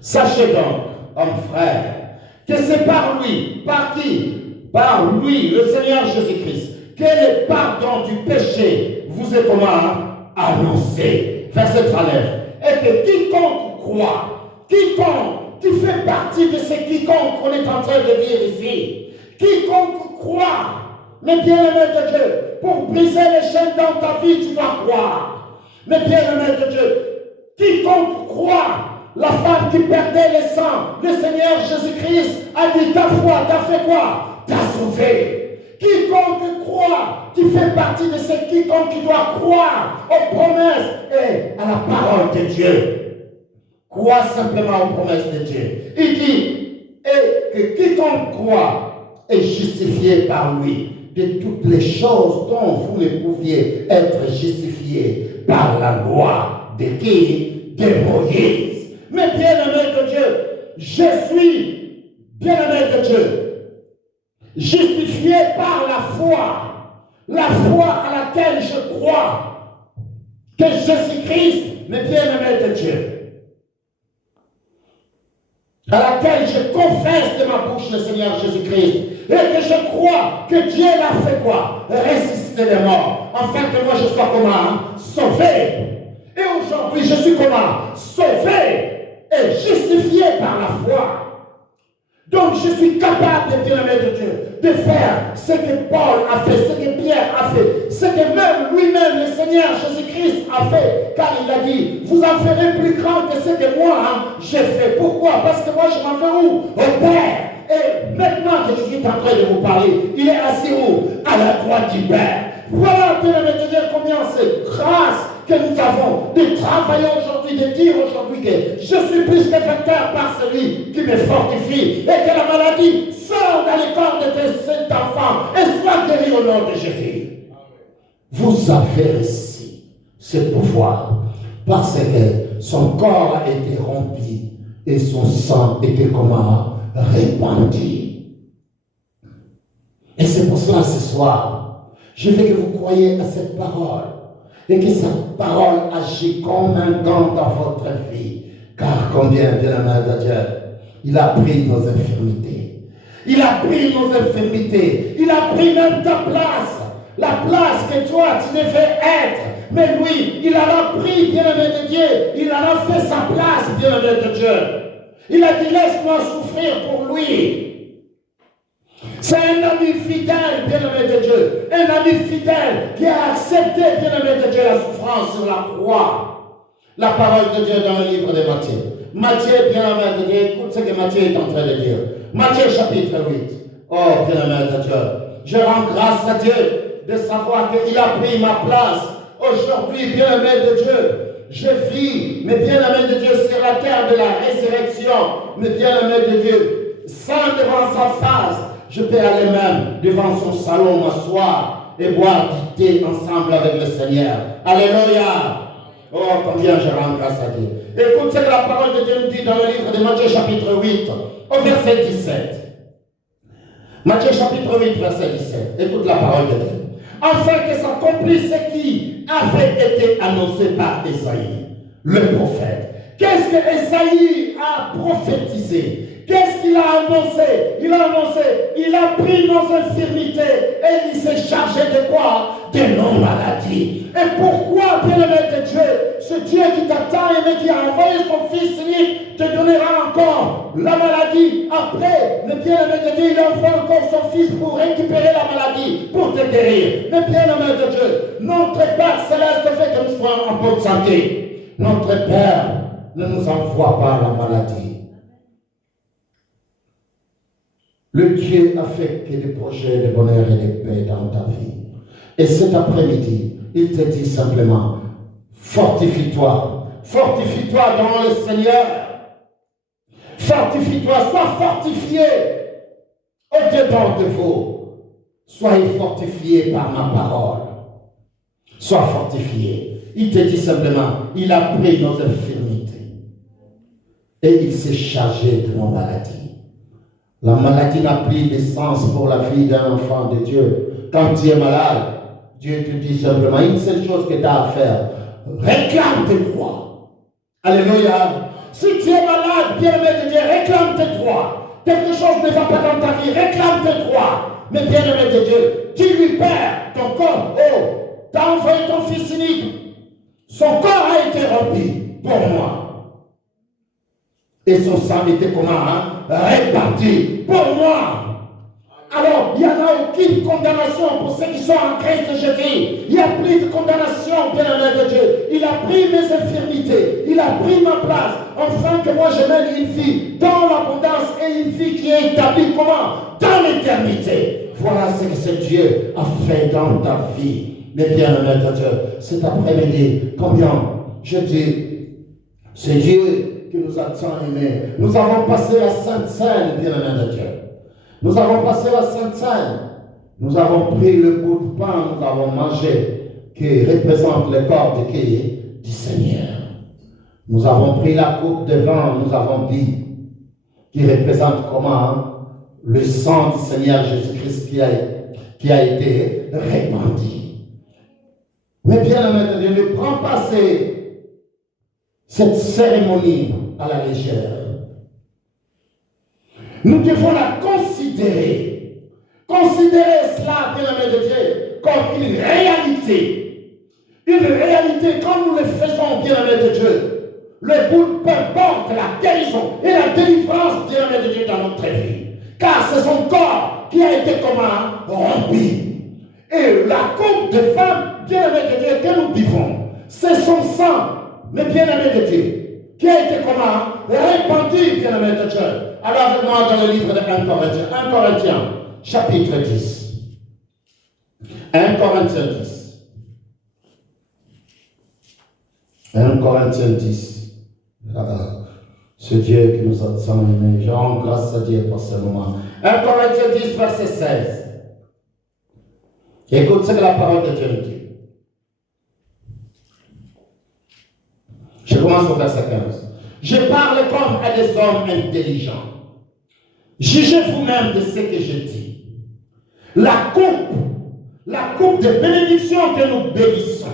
sachez donc, hommes frères, que c'est par lui, par qui? Par lui, le Seigneur Jésus-Christ, que le pardon du péché vous est comment? Annoncé. Verset 39. Et que quiconque croit, quiconque, tu fais partie de ce quiconque qu'on est en train de dire ici. Quiconque croit, mais bien-aimé de Dieu, pour briser les chaînes dans ta vie, tu dois croire. Mais bien-aimé de Dieu, quiconque croit, la femme qui perdait le sang, le Seigneur Jésus-Christ a dit, ta foi t'a fait quoi? T'a sauvé. Quiconque croit, tu fais partie de ce quiconque qui doit croire aux promesses et à la parole de Dieu. Crois simplement aux promesses de Dieu. Il dit, et que quiconque croit est justifié par lui de toutes les choses dont vous ne pouviez être justifiés par la loi de qui? De Moïse. Mais bien-aimé de Dieu, je suis bien-aimé de Dieu, justifié par la foi à laquelle je crois, que Jésus-Christ, mais bien-aimé de Dieu, à laquelle je confesse de ma bouche le Seigneur Jésus-Christ, et que je crois que Dieu l'a fait quoi? Ressusciter les morts, afin que moi je sois comment? Sauvé. Et aujourd'hui je suis comment? Sauvé et justifié par la foi. Donc je suis capable, bien-aimé de Dieu, de faire ce que Paul a fait, ce que Pierre a fait, ce que même lui-même, le Seigneur Jésus-Christ a fait, car il a dit, vous en ferez plus grand que ce que moi j'ai fait. Pourquoi? Parce que moi je m'en vais où? Au Père. Et maintenant que je suis en train de vous parler, il est assis où? À la droite du Père. Voilà, bien-aimé de Dieu, combien c'est grâce que nous avons de travailler aujourd'hui, de dire aujourd'hui que je suis plus que vainqueur par celui qui me fortifie et que la maladie sort dans les corps de cet enfant et soit guéri au nom de Jésus. Vous avez reçu ce pouvoir parce que son corps a été rempli et son sang était comment? Répandu. Et c'est pour cela ce soir, je veux que vous croyiez à cette parole et que cette parole agit comme un gant dans votre vie. Car combien bien aimé de Dieu, il a pris nos infirmités. Il a pris nos infirmités. Il a pris même ta place. La place que toi tu devais être. Mais lui, il en a pris, bien aimé de Dieu. Il en a fait sa place, bien aimé de Dieu. Il a dit, laisse-moi souffrir pour lui. C'est un ami fidèle, bien-aimé de Dieu. Un ami fidèle qui a accepté, bien-aimé de Dieu, la souffrance sur la croix. La parole de Dieu dans le livre de Matthieu. Matthieu, bien-aimé de Dieu, écoute ce que Matthieu est en train de dire. Matthieu chapitre 8. Oh, bien-aimé de Dieu. Je rends grâce à Dieu de savoir qu'il a pris ma place. Aujourd'hui, bien-aimé de Dieu, je vis, mais bien-aimé de Dieu, sur la terre de la résurrection. Mais bien-aimé de Dieu, sans devant sa face, je peux aller même devant son salon, m'asseoir et boire du thé ensemble avec le Seigneur. Alléluia. Oh, combien je rends grâce à Dieu. Écoute ce que la parole de Dieu nous dit dans le livre de Matthieu chapitre 8, au verset 17. Matthieu chapitre 8, verset 17. Écoute la parole de Dieu. Afin que s'accomplisse ce qui avait été annoncé par Esaïe, le prophète. Qu'est-ce que Esaïe a prophétisé? Qu'est-ce qu'il a annoncé? Il a annoncé, il a pris nos infirmités et il s'est chargé de quoi? De nos maladies. Et pourquoi, bien-aimé de Dieu, ce Dieu qui t'a tant aimé, qui a envoyé son Fils unique, te donnera encore la maladie après? Mais bien-aimé de Dieu, il envoie encore son Fils pour récupérer la maladie, pour te guérir. Mais bien-aimé de Dieu, notre Père Céleste fait que nous soyons en bonne santé. Notre Père ne nous envoie pas la maladie. Le Dieu a fait que des projets de bonheur et de paix dans ta vie. Et cet après-midi, il te dit simplement, fortifie-toi. Fortifie-toi dans le Seigneur. Fortifie-toi, sois fortifié au-dedans de vous. Soyez fortifiés par ma parole. Sois fortifié. Il te dit simplement, il a pris nos infirmités. Et il s'est chargé de nos maladies. La maladie n'a plus de sens pour la vie d'un enfant de Dieu. Quand tu es malade, Dieu te dit simplement une seule chose que tu as à faire. Réclame tes droits. Alléluia. Si tu es malade, bien-aimé de Dieu, réclame tes droits. Quelque chose ne va pas dans ta vie, réclame tes droits. Mais bien-aimé de Dieu, dis-lui, Père, ton corps, oh, tu as envoyé ton Fils unique. Son corps a été rempli pour moi. Et son sang était comment? Réparti pour moi. Alors, il n'y en a aucune condamnation pour ceux qui sont en Christ Jésus. Il n'y a plus de condamnation, bien-aimé de Dieu. Il a pris mes infirmités. Il a pris ma place. Afin que moi je mène une vie dans l'abondance et une vie qui est établie comment? Dans l'éternité. Voilà ce que ce Dieu a fait dans ta vie. Mais bien-aimé de Dieu, cet après-midi, combien je dis, c'est Dieu qui nous a tant aimés. Nous avons passé la Sainte Seine, bien-aimé de Dieu. Nous avons passé la Sainte Seine. Nous avons pris le bout de pain, nous avons mangé, qui représente le corps de qui? Du Seigneur. Nous avons pris la coupe de vin, nous avons dit, qui représente comment? Le sang du Seigneur Jésus-Christ qui a été répandu. Mais bien-aimé de Dieu, ne prends pas cette cérémonie à la légère. Nous devons la considérer. Considérer cela, bien-aimé de Dieu, comme une réalité. Une réalité, quand nous le faisons, bien-aimé de Dieu, le bout de pain porte la guérison et la délivrance, bien-aimé de Dieu, dans notre vie. Car c'est son corps qui a été comment? Rempli. Et la coupe de femme, bien-aimé de Dieu, que nous buvons, c'est son sang. Mais bien-aimé de Dieu, qui a été comment? Répandu, bien-aimé de Dieu. Alors avec moi dans le livre de 1 Corinthiens, 1 Corinthiens, chapitre 10. 1 Corinthiens 10. 1 Corinthiens 10. Ce Dieu qui nous a tant aimés, je rends grâce à Dieu pour ce moment. 1 Corinthiens 10, verset 16. Écoute ce que la parole de Dieu nous dit. Je commence au verset 15. Je parle comme à des hommes intelligents. Jugez vous-même de ce que je dis. La coupe de bénédiction que nous bénissons.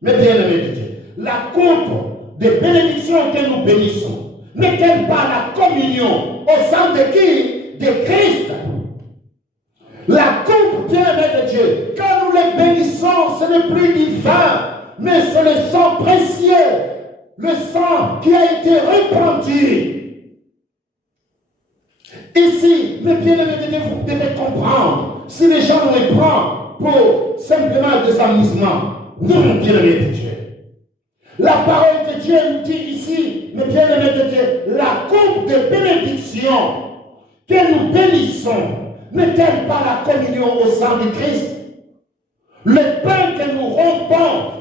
Mais bien aimé de Dieu, la coupe de bénédiction que nous bénissons, n'est-elle pas la communion au sein de qui? De Christ. La coupe, bien aimé de Dieu, quand nous les bénissons, ce n'est plus du vin, mais c'est le sang précieux. Le sang qui a été répandu. Ici, mes bien-aimés, vous devez comprendre, si les gens nous prennent pour simplement des amusements, non, bien-aimés de Dieu. La parole de Dieu nous dit ici, mes bien-aimés de Dieu, la coupe de bénédiction que nous bénissons, n'est-elle pas la communion au sang de Christ? Le pain que nous rompons,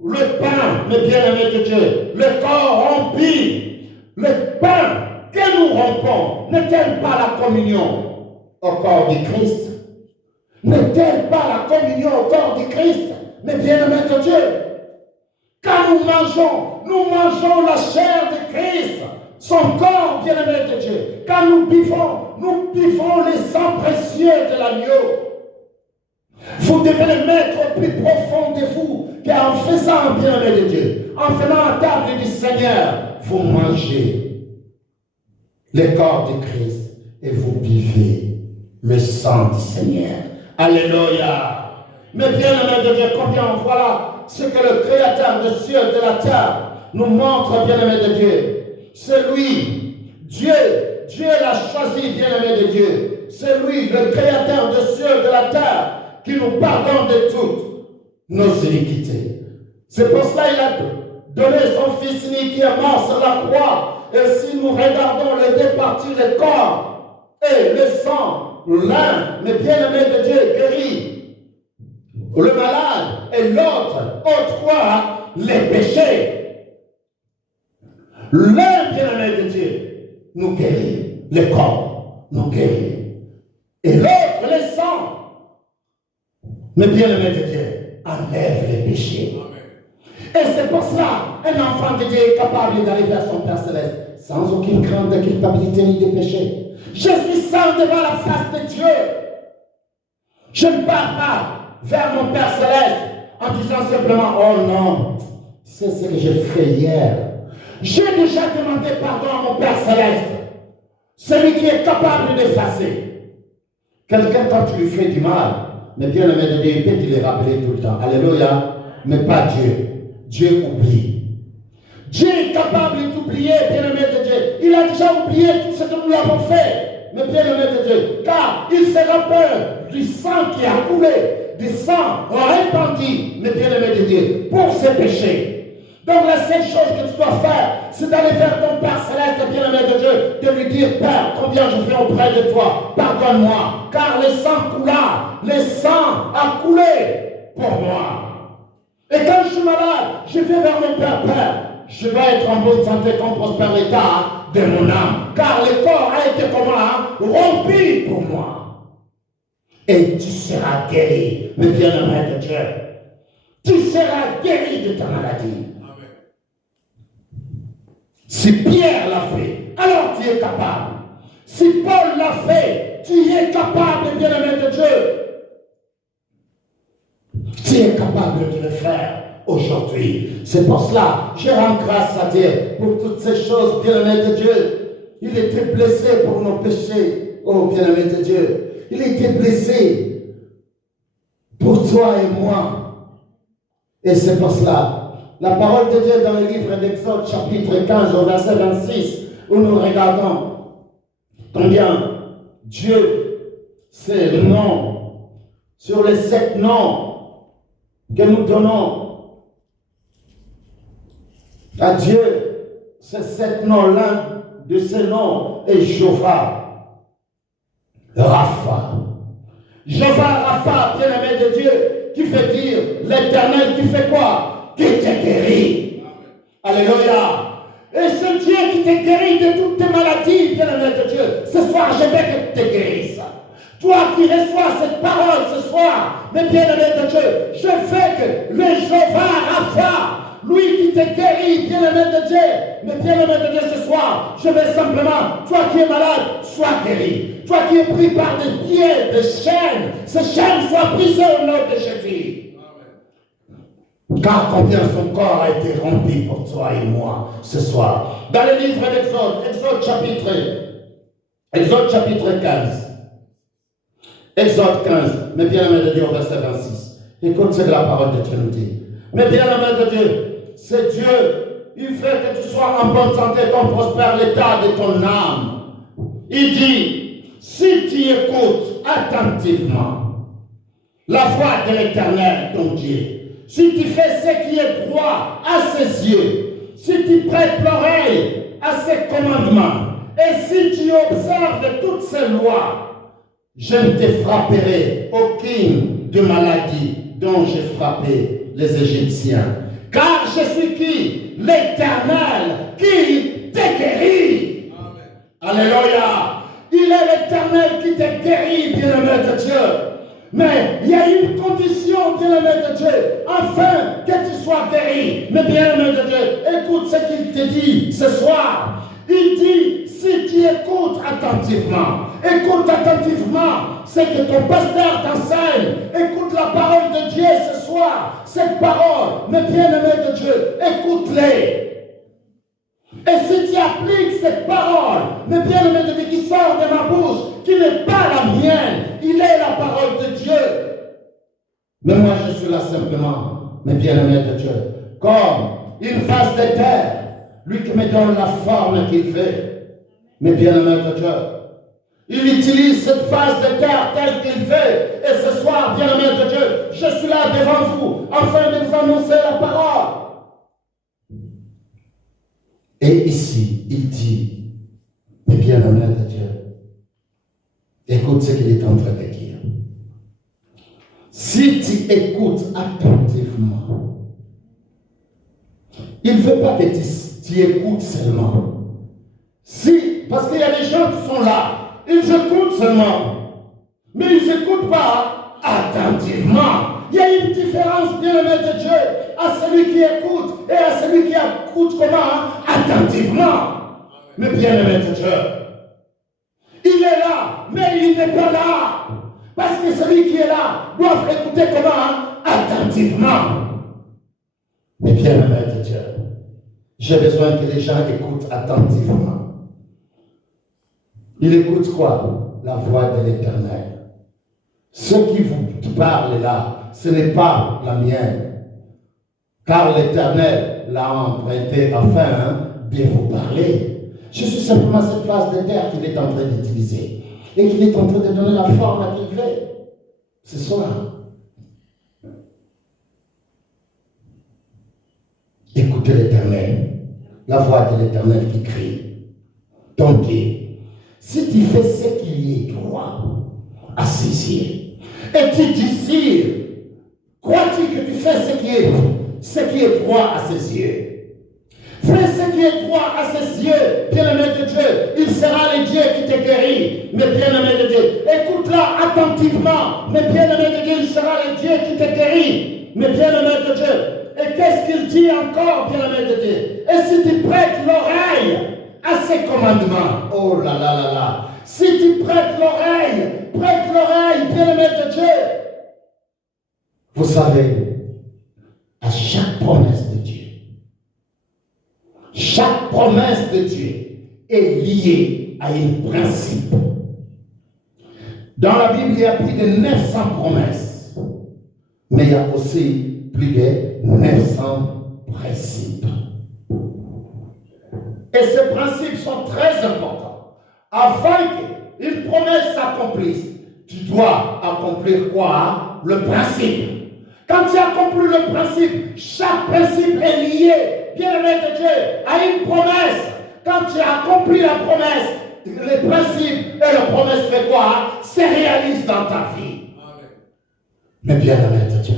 le pain, mes bien-aimés de Dieu, le corps rempli, le pain que nous rompons, n'est-elle pas la communion au corps du Christ? N'est-elle pas la communion au corps du Christ, mes bien-aimés de Dieu? Quand nous mangeons la chair de Christ, son corps, bien-aimé de Dieu. Quand nous buvons le sang précieux de l'agneau. Vous devez le mettre au plus profond de vous, car en faisant, bien-aimé de Dieu, en venant à table du Seigneur, vous mangez le corps de Christ et vous buvez le sang du Seigneur. Alléluia. Mais bien-aimé de Dieu, combien voilà ce que le Créateur des cieux et de la terre nous montre, bien-aimé de Dieu. C'est lui, Dieu l'a choisi, bien-aimé de Dieu. C'est lui, le Créateur des cieux et de la terre, qui nous pardonne de toutes nos iniquités. C'est pour cela qu'il a donné son Fils unique qui est mort sur la croix. Et si nous regardons les deux parties, le corps et le sang, l'un, mais bien-aimé de Dieu, guérit le malade, et l'autre, autrefois, les péchés. L'un, bien-aimé de Dieu, nous guérit, le corps nous guérit. Et l'autre, le sang, mais bien-aimé de Dieu, enlève les péchés. Et c'est pour cela, un enfant de Dieu est capable d'aller vers son Père Céleste sans aucune crainte de culpabilité ni de péché. Je suis saint devant la face de Dieu. Je ne pars pas vers mon Père Céleste en disant simplement, oh non, c'est ce que j'ai fait hier. J'ai déjà demandé pardon à mon Père Céleste, celui qui est capable d'effacer. Quelqu'un, quand tu lui fais du mal, mais bien aimé de Dieu, il peut te le rappeler tout le temps. Alléluia. Mais pas Dieu. Dieu oublie. Dieu est capable d'oublier, bien aimé de Dieu. Il a déjà oublié tout ce que nous avons fait. Mais bien aimé de Dieu. Car il se rappelle du sang qui a coulé, du sang répandu, mais bien aimé de Dieu, pour ses péchés. Donc la seule chose que tu dois faire, c'est d'aller vers ton Père Céleste, bien aimé de Dieu, de lui dire, Père, combien je fais auprès de toi, pardonne-moi, car le sang coula, le sang a coulé pour moi. Et quand je suis malade, je vais vers mon Père, Père, je vais être en bonne santé comme prospère l'état de mon âme, car le corps a été comment, rompu pour moi. Et tu seras guéri, mais bien aimé de Dieu. Tu seras guéri de ta maladie. Si Pierre l'a fait, alors tu es capable. Si Paul l'a fait, tu es capable, bien-aimé de Dieu. Tu es capable de le faire aujourd'hui. C'est pour cela que je rends grâce à Dieu pour toutes ces choses, bien-aimé de Dieu. Il était blessé pour nos péchés, oh bien-aimé de Dieu. Il était blessé pour toi et moi. Et c'est pour cela. La parole de Dieu dans le livre d'Exode, chapitre 15, au verset 26, où nous regardons combien Dieu, c'est le nom, sur les 7 noms que nous donnons à Dieu, c'est cet nom, l'un de ces noms est Jéhovah Rapha. Jéhovah Rapha, bien-aimé de Dieu, qui veut dire l'Éternel qui fait quoi? Qui te guérit. Alléluia. Et ce Dieu qui te guérit de toutes tes maladies, bien-aimé de Dieu, ce soir, je veux que tu te guérisses. Toi qui reçois cette parole ce soir, mes bien-aimés de Dieu, je veux que le Jéhovah Rapha, lui qui te guérit, bien-aimé de Dieu, mes bien-aimés de Dieu ce soir, je veux simplement, toi qui es malade, sois guéri. Toi qui es pris par des pieds, des chaînes, ces chaînes soient brisées au nom de Jésus. Car combien son corps a été rempli pour toi et moi ce soir. Dans le livre d'Exode, Exode chapitre 15. Exode 15, mais bien-aimé de Dieu, au verset 26. Écoute ce que la parole de Dieu nous dit. Mais bien-aimé de Dieu, c'est Dieu, il fait que tu sois en bonne santé, qu'on prospère l'état de ton âme. Il dit, si tu écoutes attentivement la voix de l'Éternel, ton Dieu, si tu fais ce qui est droit à ses yeux, si tu prêtes l'oreille à ses commandements, et si tu observes toutes ses lois, je ne te frapperai aucune de maladie dont j'ai frappé les Égyptiens. Car je suis qui? L'Éternel qui te guérit. Amen. Alléluia. Il est l'Éternel qui te guérit, bien-aimé de Dieu. Mais il y a une condition, bien-aimé de Dieu, afin que tu sois guéri. Mais bien-aimé de Dieu, écoute ce qu'il te dit ce soir. Il dit, si tu écoutes attentivement ce que ton pasteur t'enseigne, écoute la parole de Dieu ce soir, cette parole, mes bien-aimés de Dieu, écoute-les. Et si tu appliques cette parole, mes bien-aimés de Dieu, qui sort de ma bouche, qui n'est pas la mienne, il est la parole de Dieu. Mais moi je suis là simplement, mes bien-aimés de Dieu, comme une vase de terre, lui qui me donne la forme qu'il veut, mes bien-aimés de Dieu. Il utilise cette vase de terre telle qu'il veut. Et ce soir, bien-aimés de Dieu, je suis là devant vous, afin de vous annoncer la parole. Et ici, il dit, mes bien-aimés de Dieu, écoute ce qu'il est en train de dire. Si tu écoutes attentivement, il ne veut pas que tu écoutes seulement. Si, parce qu'il y a des gens qui sont là, ils écoutent seulement, mais ils n'écoutent pas attentivement. Il y a une différence, bien-aimé de Dieu, à celui qui écoute et à celui qui écoute comment? Attentivement. Mais bien-aimé de Dieu, il est là, mais il n'est pas là. Parce que celui qui est là doit écouter comment? Attentivement. Mais bien-aimé de Dieu, j'ai besoin que les gens écoutent attentivement. Ils écoutent quoi? La voix de l'Éternel. Ce qui vous parle là, ce n'est pas la mienne. Car l'Éternel l'a emprunté afin de vous parler. Je suis simplement cette phase de terre qu'il est en train d'utiliser. Et qu'il est en train de donner la forme à qu'il veut. Ce soir. Écoutez l'Éternel. La voix de l'Éternel qui crie. Donc, si tu fais ce qui est droit à ses yeux, et tu désires, crois-tu que tu fais ce qui est droit à ses yeux? Fais ce qui est droit à ses yeux, bien-aimé de Dieu, il sera le Dieu qui te guérit, mais bien-aimé de Dieu. Écoute-la attentivement, mais bien-aimé de Dieu, il sera le Dieu qui te guérit, mais bien-aimé de Dieu. Et qu'est-ce qu'il dit encore, bien-aimé de Dieu? Et si tu prêtes l'oreille à ses commandements, oh là là là là, si tu prêtes l'oreille, bien-aimé de Dieu. Vous savez, à chaque promesse de Dieu, chaque promesse de Dieu est liée à un principe. Dans la Bible, il y a plus de 900 promesses, mais il y a aussi plus de 900 principes. Et ces principes sont très importants. Afin qu'une promesse s'accomplisse, tu dois accomplir quoi? Le principe. Quand tu accomplis le principe, chaque principe est lié, bien-aimé de Dieu, à une promesse. Quand tu as accompli la promesse, les principes et la promesse fait quoi? Se réalise dans ta vie. Amen. Mais bien aimé de Dieu,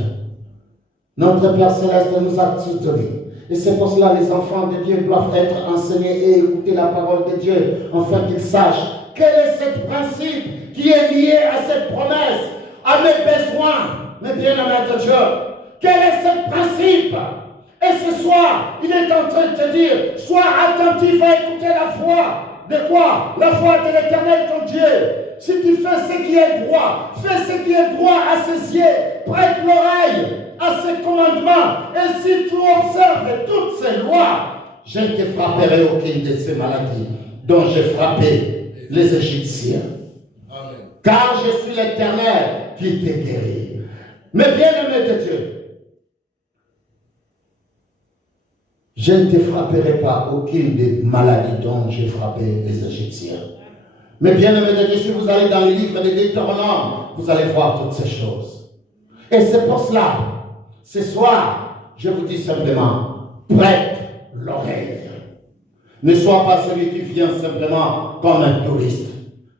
notre Père Céleste nous a tout donné. Et c'est pour cela que les enfants de Dieu doivent être enseignés et écouter la parole de Dieu, afin qu'ils sachent quel est ce principe qui est lié à cette promesse, à mes besoins. Mais bien aimé de Dieu, quel est ce principe? Et ce soir, il est en train de te dire, sois attentif à écouter la foi. De quoi? La foi de l'Éternel ton Dieu. Si tu fais ce qui est droit, fais ce qui est droit à ses yeux, prête l'oreille à ses commandements. Et si tu observes toutes ces lois, je ne te frapperai aucune de ces maladies dont j'ai frappé les Égyptiens. Amen. Car je suis l'Éternel qui te guérit. Mais bien-aimé de Dieu, je ne te frapperai pas aucune des maladies dont j'ai frappé les Égyptiens. Mais bien aimé de Dieu, si vous allez dans le livre de Deutéronome, vous allez voir toutes ces choses. Et c'est pour cela, ce soir, je vous dis simplement, prête l'oreille. Ne sois pas celui qui vient simplement comme un touriste.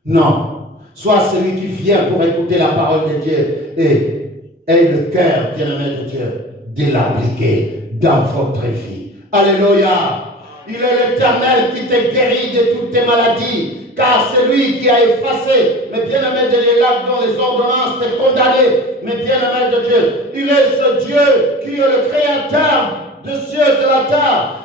Non. Sois celui qui vient pour écouter la parole de Dieu et aie le cœur, bien aimé de Dieu, de l'appliquer dans votre vie. Alléluia. Il est l'Éternel qui te guérit de toutes tes maladies, car c'est lui qui a effacé, mais bien aimé de l'acte dont les ordonnances t'ont condamné, mais bien aimé de Dieu. Il est ce Dieu qui est le créateur des cieux et de la terre.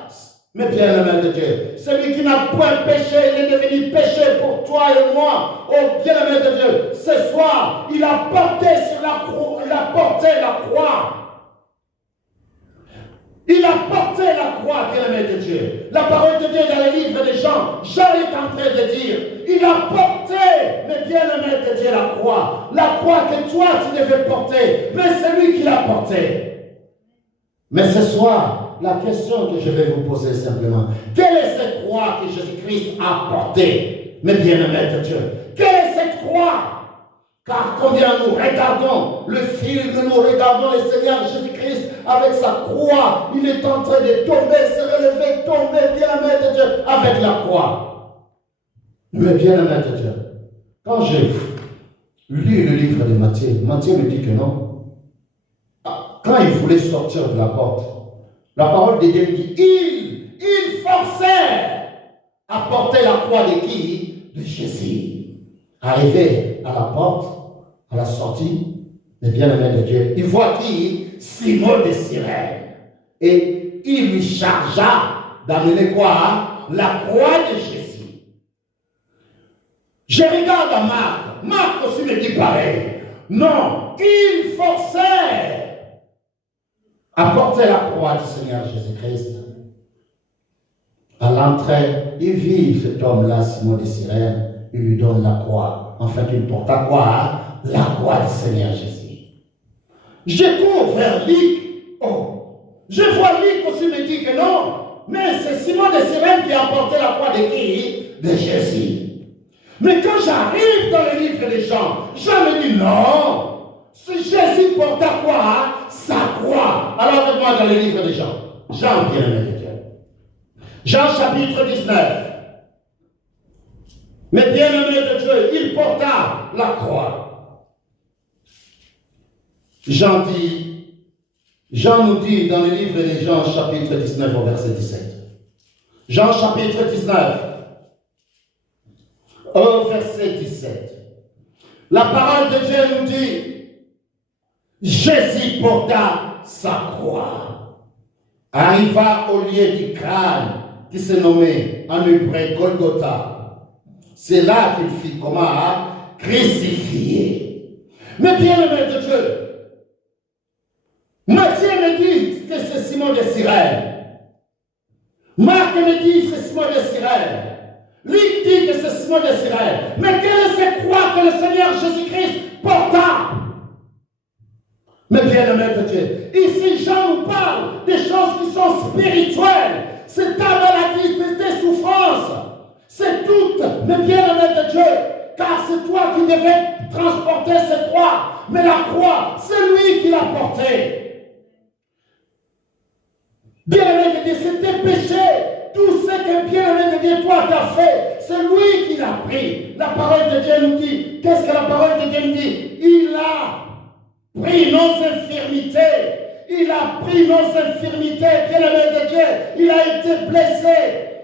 Mais bien aimé de Dieu, celui qui n'a point péché, il est devenu péché pour toi et moi. Oh bien aimé de Dieu, ce soir, il a porté sur la croix, il a porté la croix. Il a porté la croix, bien-aimé de Dieu. La parole de Dieu dans le livre de Jean, Jean est en train de dire, il a porté, mais bien-aimé de Dieu, la croix que toi tu devais porter, mais c'est lui qui l'a porté. Mais ce soir, la question que je vais vous poser simplement, quelle est cette croix que Jésus-Christ a portée, mais bien-aimé de Dieu? Quelle est cette croix? Car combien nous regardons le film, nous regardons le Seigneur Jésus-Christ avec sa croix, il est en train de tomber, se relever, tomber, bien-aimé de Dieu, avec la croix. Mais bien-aimé de Dieu, quand j'ai lu le livre de Matthieu, Matthieu me dit que non. Quand il voulait sortir de la porte, la parole de Dieu dit, il forçait à porter la croix de qui? De Jésus. Arrivé à la porte, à la sortie, mais bien-aimé de Dieu, il voit qui? Simon de Cyrène. Et il lui chargea d'amener quoi? La croix de Jésus. Je regarde à Marc. Marc aussi me dit pareil. Non, il forçait à porter la croix du Seigneur Jésus-Christ. À l'entrée, il vit cet homme-là, Simon de Cyrène. Il lui donne la croix. En fait, il porte à quoi? La croix du Seigneur Jésus. Je cours vers Luc. Oh, je vois Luc aussi me dit que non. Mais c'est Simon de Cyrène qui a porté la croix de qui? De Jésus. Mais quand j'arrive dans le livre de Jean, Jean me dit non. Si Jésus porte à quoi? Sa croix. Alors avec moi dans le livre de Jean. Jean, bien-aimé de Dieu. Jean chapitre 19. Mais bien-aimé de Dieu, il porta la croix. Jean nous dit dans le livre de Jean, chapitre 19, au verset 17. Jean, chapitre 19, au verset 17. La parole de Dieu nous dit, Jésus porta sa croix. Arriva au lieu du crâne qui se nommait en hébreu Golgotha. C'est là qu'il fit comment? Crucifié. Mais bien aimé de Dieu, Matthieu me dit que c'est Simon de Cyrène. Marc me dit que c'est Simon de Cyrène. Luc dit que c'est Simon de Cyrène. Mais quelle est cette croix que le Seigneur Jésus-Christ porta? Mais bien aimé de Dieu, ici Jean nous parle des choses qui sont spirituelles. C'est ta maladie, tes souffrances. C'est tout, mais bien aimé de Dieu, car c'est toi qui devais transporter cette croix. Mais la croix, c'est lui qui l'a portée. Bien aimé de Dieu, c'est tes péchés. Tout t'a fait, c'est lui qui l'a pris. La parole de Dieu nous dit, qu'est-ce que la parole de Dieu nous dit? Il a pris nos infirmités. Il a pris nos infirmités, bien-aimé de Dieu. Il a été blessé.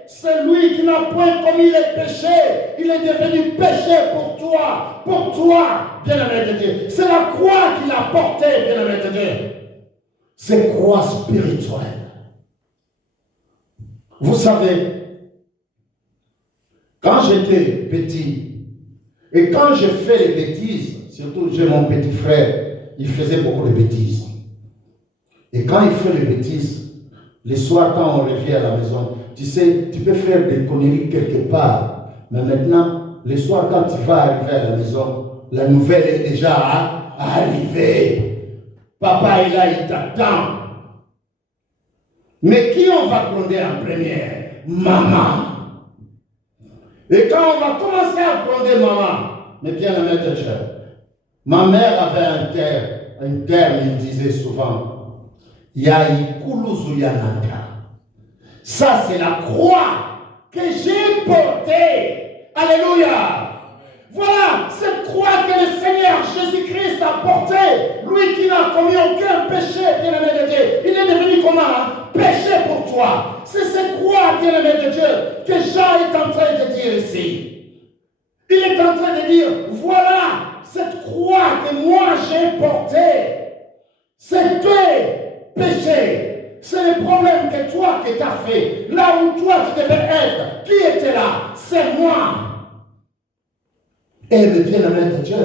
C'est lui qui n'a point commis les péchés. Il est devenu péché pour toi, bien-aimé de Dieu. C'est la croix qu'il a portée, bien-aimé de Dieu. C'est croix spirituelle. Vous savez, quand j'étais petit, et quand je fais les bêtises, surtout j'ai mon petit frère, il faisait beaucoup de bêtises. Et quand il fait les bêtises, les soirs quand on revient à la maison, tu sais, tu peux faire des conneries quelque part, mais maintenant, les soirs quand tu vas arriver à la maison, la nouvelle est déjà arrivée. Papa est là, il t'attend. Mais qui on va gronder en première? Maman. Et quand on va commencer à gronder maman, mais bien la mettre cher. Ma mère avait un terme, il disait souvent, Yaïkuluzu Yanaka. Ça, c'est la croix que j'ai portée. Alléluia. Voilà cette croix que le Seigneur Jésus-Christ a portée. Lui qui n'a commis aucun péché, bien-aimé de Dieu. Il est devenu comment? Péché pour toi. C'est cette croix, bien-aimé de Dieu, que Jean est en train de dire ici. Il est en train de dire, voilà cette croix que moi j'ai portée. C'est tes péchés. C'est le problème que toi que tu as fait. Là où toi tu devais être. Qui était là? C'est moi. Et le bien-aimé de Dieu,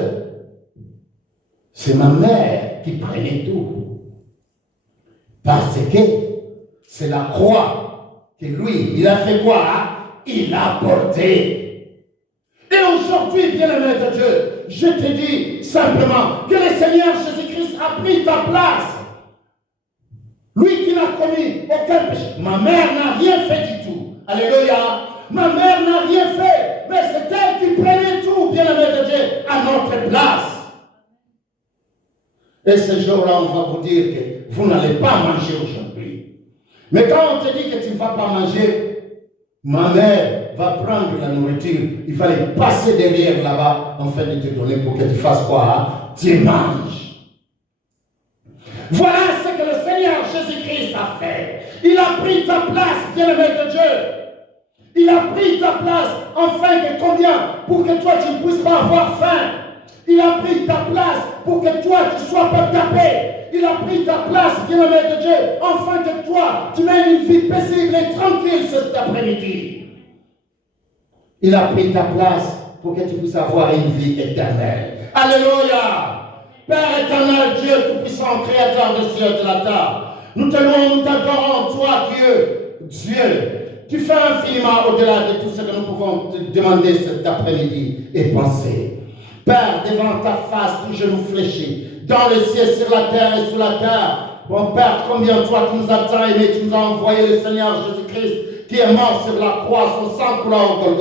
c'est ma mère qui prenait tout. Parce que c'est la croix que lui, il a fait quoi? Il a porté. Et aujourd'hui, bien-aimé de Dieu, je te dis simplement que le Seigneur Jésus-Christ a pris ta place. Lui qui n'a commis aucun péché. Ma mère n'a rien fait du tout. Alléluia. Ma mère n'a rien fait. Mais c'est elle qui prenait tout, bien-aimé de Dieu, à notre place. Et ce jour-là, on va vous dire que vous n'allez pas manger aujourd'hui. Mais quand on te dit que tu ne vas pas manger, ma mère va prendre la nourriture. Il va les passer derrière là-bas, afin de te donner pour que tu fasses quoi? Tu manges. Voilà ce que le Seigneur Jésus-Christ a fait. Il a pris ta place, bien-aimé de Dieu. Il a pris ta place, afin que combien? Pour que toi tu ne puisses pas avoir faim. Il a pris ta place pour que toi tu ne sois pas tapé. Il a pris ta place, bien-aimé de Dieu, afin que toi tu mènes une vie paisible et tranquille cet après-midi. Il a pris ta place pour que tu puisses avoir une vie éternelle. Alléluia! Père éternel, Dieu tout-puissant, créateur des cieux et de la terre, nous te louons, nous t'adorons, toi Dieu. Tu fais infiniment au-delà de tout ce que nous pouvons te demander cet après-midi et penser. Père, devant ta face, tout genou fléchi, dans le ciel, sur la terre et sous la terre. Mon Père, combien toi tu nous as tant aimés, tu nous as envoyé le Seigneur Jésus-Christ qui est mort sur la croix, son sang coula au Golgotha.